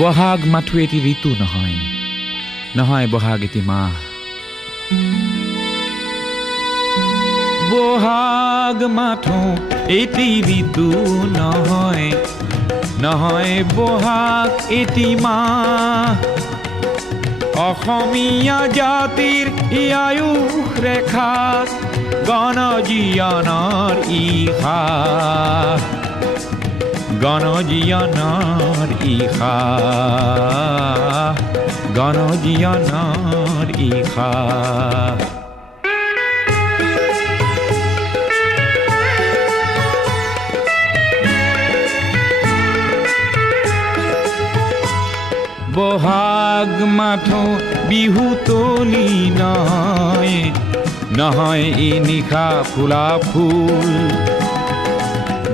বহাগ মাথো এটি ঋতু নহয়, নহয় বহাগ এটি মাহ। বহাগ মাথো এটি ঋতু নহয়, নহয় বহাগ এটি মাহ। অসমীয়া জাতিৰ আয়ুস ৰেখা, গণজীৱনৰ ইশা, গণজীৱনৰ ইশা, গণজীৱনৰ ইশা। বহাগ মাথো বিহু তলি নহয়, নহয় এই নিশা ফুলা ফুল।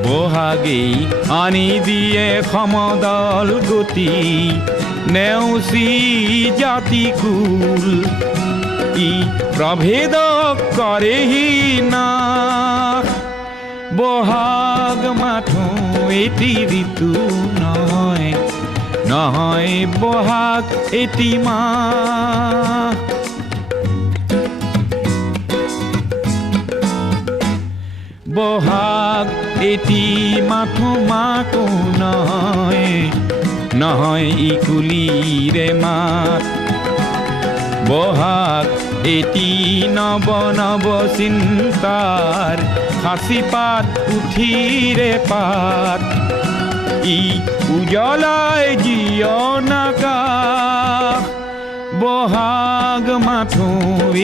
বহাগেই আনি দিয়ে সমদল গতি, নেওচি জাতি কুল। ই প্ৰভেদ কৰেহি নাশ, বহাগ মাথো এটি ঋতু নহয়, নহয় বহাগ এটি মাহ। বহাগ এটি মাথো মাকো নহয়, নহয় ই কুলিৰে মাত। বহাগ এটি নৱ নৱ চিন্তাৰ সাঁচি পাত পুথিৰে পাত। ই উজ্বলাই জীৱন আকাশ, বহাগ মাথো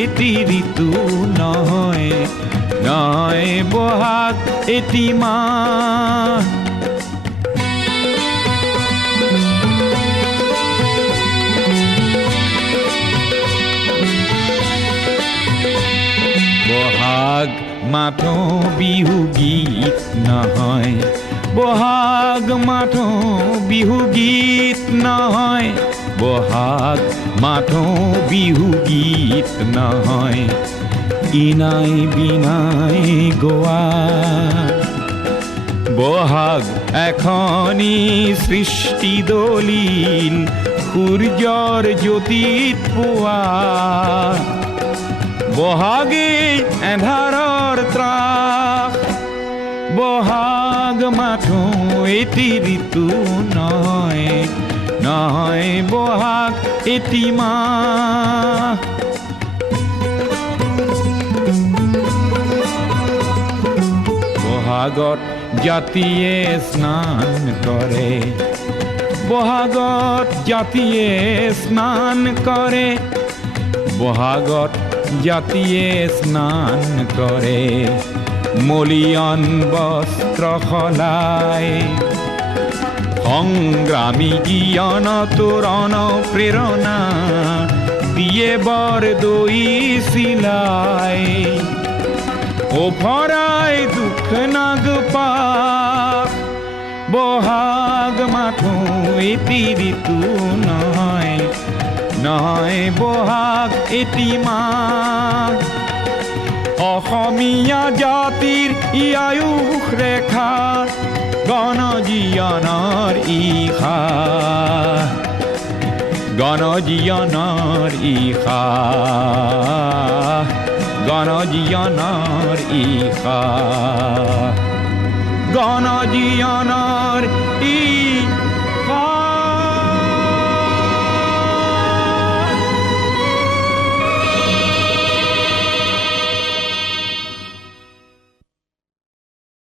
এটি ঋতু নহয়, নহয় বহাগ এটি মাহ। বহাগ মাথো বিহু গীত নহয়, বহাগ মাথো বিহু গীত নহয়, বহাগ মাথো বিহু গীত নহয়। ইনাই বিনাই গোৱা বহাগ এখনি সৃষ্টি দলিল, সূৰ্যৰ জ্যোতিত পোৱা। বহাগে এন্ধাৰৰ ত্ৰাস, বহাগ মাথো এটি ঋতু নহয়, নহয় বহাগ এটি মাহ। বহাগত জাতিয়ে স্নান কৰে, বহাগত জাতিয়ে স্নান কৰে, বহাগত জাতিয়ে স্নান কৰে। মলিয়ন বস্ত্ৰ সলাই, সংগ্ৰামী জ্ঞান তোৰণ প্ৰেৰণা দিয়ে বৰ দৈ চিলাই। ওফৰাই দুখ নাগ পাশ, বহাগ মাথো এটি ঋতু নহয়, নহয় বহাগ এটি মাহ। অসমীয়া জাতিৰ আয়ুস ৰেখা, গণজীৱনৰ ইশা, গণজীৱনৰ ইশা, গণজীৱনৰ ইশা।